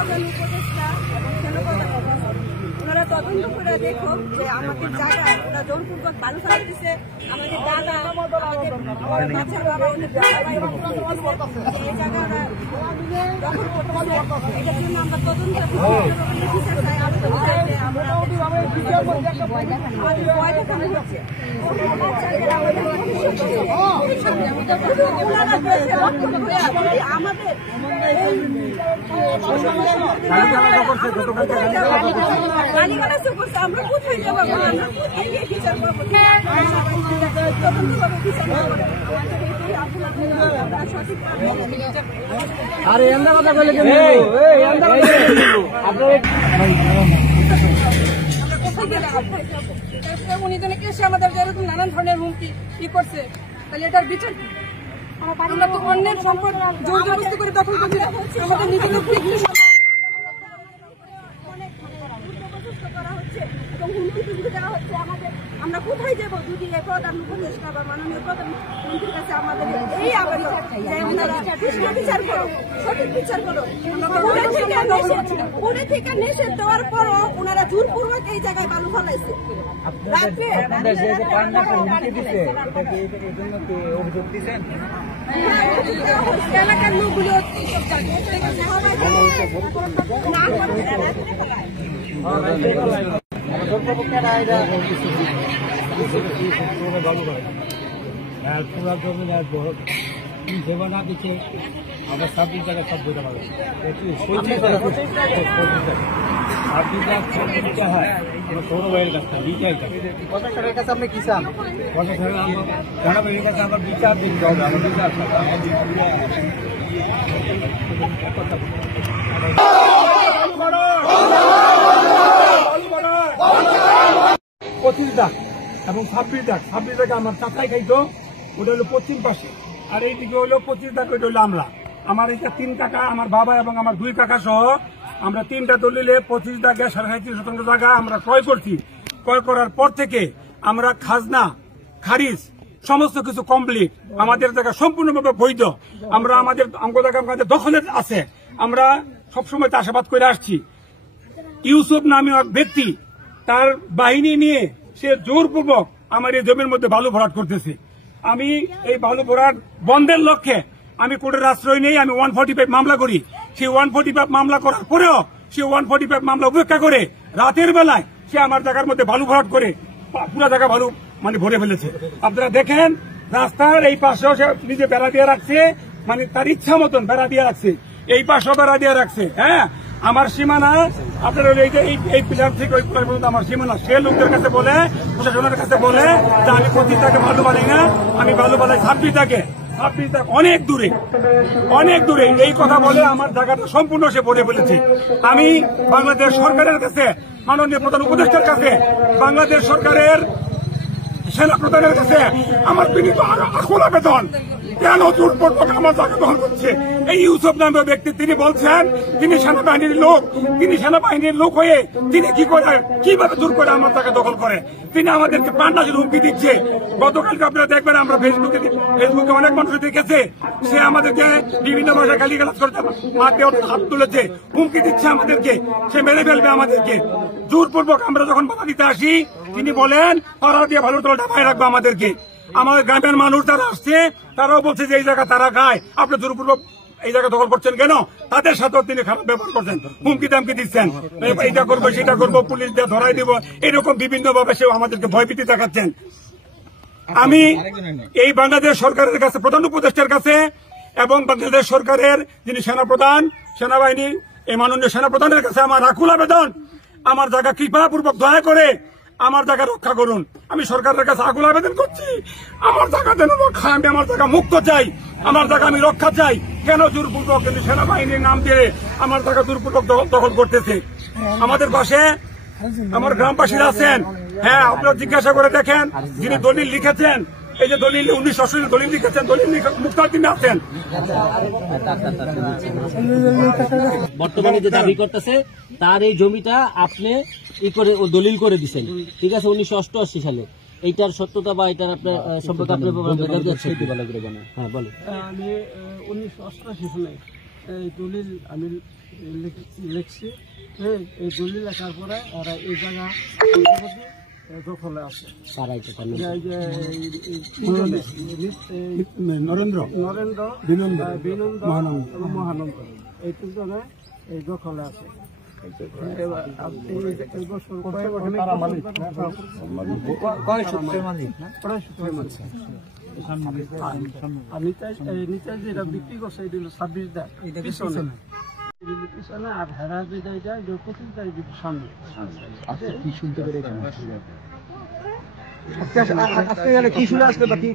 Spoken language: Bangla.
উপদেষ্টা এবং ওনারা তদন্ত করে দেখো যে আমাদের জায়গা ওরা জোরপূর্বক বালু ফেলা দিচ্ছে, আমাদের দাদা আমাদের বাচ্চার বাবা ওদের এই জায়গা ওরা দখল করতেছে। এটার জন্য আমরা তদন্ত ভয় দেখানো হচ্ছে। আমাদের আমরা কোথায় যাবো, আমরা কোথায় গিয়ে বিচার করবো? আরে এন্দা কথা বলে কেন? উনি জন্য এসে আমাদের যেরকম নানান ধরনের হুমকি কি করছে, তাহলে এটার বিচার কি? আমরা তো অন্যের সম্পদ জোর জবরদস্তি করে দখল করছি, আমাদের নিজেদের আমরা কোথায় যাবো? যদি প্রধান উপদেষ্টা বা মাননীয় প্রধানমন্ত্রীর কাছে আমাদের এই আবেদন বিচার করো, সঠিক বিচার করো। পুনে থেকে নিষেধ দেওয়ার পরও ওনারা জোরপূর্বক এই জায়গায় বালু ফলাইছে। এলাকার লোকগুলো সেবা না দিচ্ছে আমরা 26 টাকা সব দিতে পারবো। 26 টাকা হয় আমার ছোট ভাইয়ের কাছে প্রশাসনের কাছে আপনি কি চান? প্রশাসনের জনগণের কাছে আমার বিচার দিতে হবে। আমার বিচার $25 এবং 26 টাকা আমার চাচাই খাইতো, ওটা হলো পশ্চিম পাশে, আর এইদিকে হলো 25 টাকা, ওইটা হলো আমরা। আমার এটা 3 টাকা, আমার বাবা এবং আমার 2 কাকা সহ আমরা 3টা দলিলে 25 টাকা 37.5% জায়গা আমরা ক্রয় করছি। ক্রয় করার পর থেকে আমরা খাজনা খারিজ সমস্ত কিছু কমপ্লিট, আমাদের জায়গা সম্পূর্ণভাবে বৈধ। আমরা আমাদের জায়গা আমাদের দখলে আছে, আমরা সবসময় চাষাবাদ করে আসছি। ইউসুফ নামে এক ব্যক্তি তার বাহিনী নিয়ে সে জোরপূর্বক আমার এই জমির মধ্যে বালু ভরাট করতেছে। আমি এই বালু ভরাট বন্ধের লক্ষ্যে আমি কোর্টের আশ্রয় নেই, আমি 145 মামলা করি। সেই 145 মামলা করার পরেও সে 145 মামলা উপেক্ষা করে রাতের বেলায় সে আমার জায়গার মধ্যে বালু ভরাট করে পুরো জায়গা বালু ভরে ফেলেছে। আপনারা দেখেন রাস্তার এই পাশেও সে নিজে বেড়া দিয়ে রাখছে, তার ইচ্ছা মতন বেড়া দিয়ে রাখছে, এই পাশেও বেড়া দিয়ে রাখছে। হ্যাঁ, আমার সীমানা আপনার এই পিলার থেকে ওই পিলার পর্যন্ত আমার সীমানা। সে লোকদের কাছে বলে, প্রশাসনের কাছে বলে যে আমি 25 টাকা বালু বানাই না, আমি বালু বানাই 26 টাকা। অনেক দূরে এই কথা বলে আমার জায়গাটা সম্পূর্ণ সে ভরে ফেলেছে। আমি বাংলাদেশ সরকারের কাছে, মাননীয় প্রধান উপদেষ্টার কাছে, বাংলাদেশ সরকারের সেনা প্রধানের কাছে আমার বিনীত আকুল আবেদন, কেন জোরপূর্বক আমার জায়গা দখল করছে এই ইউসুফ নামীয় ব্যক্তি? তিনি বলছেন তিনি সেনাবাহিনীর লোক, তিনি সেনাবাহিনীর লোক হয়ে তিনি কি করে, কিভাবে জোর করে আমার জায়গা দখল করে? তিনি আমাদেরকে প্রাণনাশের হুমকি দিচ্ছে। গতকালকে আপনারা দেখবেন, আমরা ফেসবুকে অনেক মানুষ দেখেছে, সে আমাদেরকে বিভিন্ন ভাষায় গালিগালাজ করতে, মাঠে হাত তুলেছে, হুমকি দিচ্ছে আমাদেরকে, সে মেরে ফেলবে আমাদেরকে জোরপূর্বক। আমরা যখন বাধা দিতে আসি তিনি বলেন পাড়া দিয়ে ভালো তলা ঢাকায় রাখবো আমাদেরকে। আমাদের গ্রামের মানুষ যারা আসছে তারাও বলছে যে এই জায়গা তারা গায়, আপনি জোরপূর্বক এই জায়গা দখল করছেন কেন? তাদের সাথেও তিনি খারাপ ব্যবহার করছেন, হুমকি দামকি দিচ্ছেন, এইটা করবো সেটা করবো, পুলিশ দিয়ে ধরাই দিব, এরকম বিভিন্ন ভাবে সেও আমাদেরকে ভয়ভীতি দেখাচ্ছেন। আমি এই বাংলাদেশ সরকারের কাছে, প্রধান উপদেষ্টার কাছে এবং বাংলাদেশ সরকারের যিনি সেনাপ্রধান, সেনাবাহিনী এই মাননীয় সেনাপ্রধানের কাছে আমার আকুল আবেদন, আমার জায়গা কৃপাপূর্বক দয়া করে আমার জায়গা রক্ষা করুন। আমি সরকারের কাছে আকুল আবেদন করছি, আমার জায়গা যেন রক্ষা, আমি আমার জায়গা মুক্ত চাই, আমার জায়গা আমি রক্ষা চাই। কেন জোরপূর্বক কিন্তু সেনাবাহিনীর নাম দিয়ে আমার জায়গা জোরপূর্বক দখল করতেছে? আমাদের পাশে আমার গ্রামবাসীরা আছেন, হ্যাঁ, আপনারা জিজ্ঞাসা করে দেখেন, যিনি দলিল লিখেছেন, এই যে দলিল 1980 দলিল লিখেছেন, দলিল মুক্তার তিনি আছেন। বর্তমানে যে দাবি করতেছে তার এই জমিটা আপনি দলিল করে দিচ্ছেন, ঠিক আছে, 1988 সালে। এইটার সত্যতা বা এটার আপনার সম্পর্কে আপনি হ্যাঁ বলেন। আমি 1988 সালে এই দলিল আমি লিখছি, এই দলিল লেখার পরে ওরা এই জায়গা দখলে আছে। কারা এটা তার নাম? এই যে এই তিনজনে, নরেন্দ্র নরেন্দ্র, বিনন্দ বিনন্দ মহানন্দ। এবং মহানন্দ, এই তিনজনে এই দখলে আছে। এবার এই বছর প্রায় সূত্রের মালিক। আর নিচে যেটা বিক্রি করছে এটা হলো 26 পিছনে, আর হেরা যেটা এটা 25 সামনে। কি শুনতে পেরে কি শুনে আসলে বাকি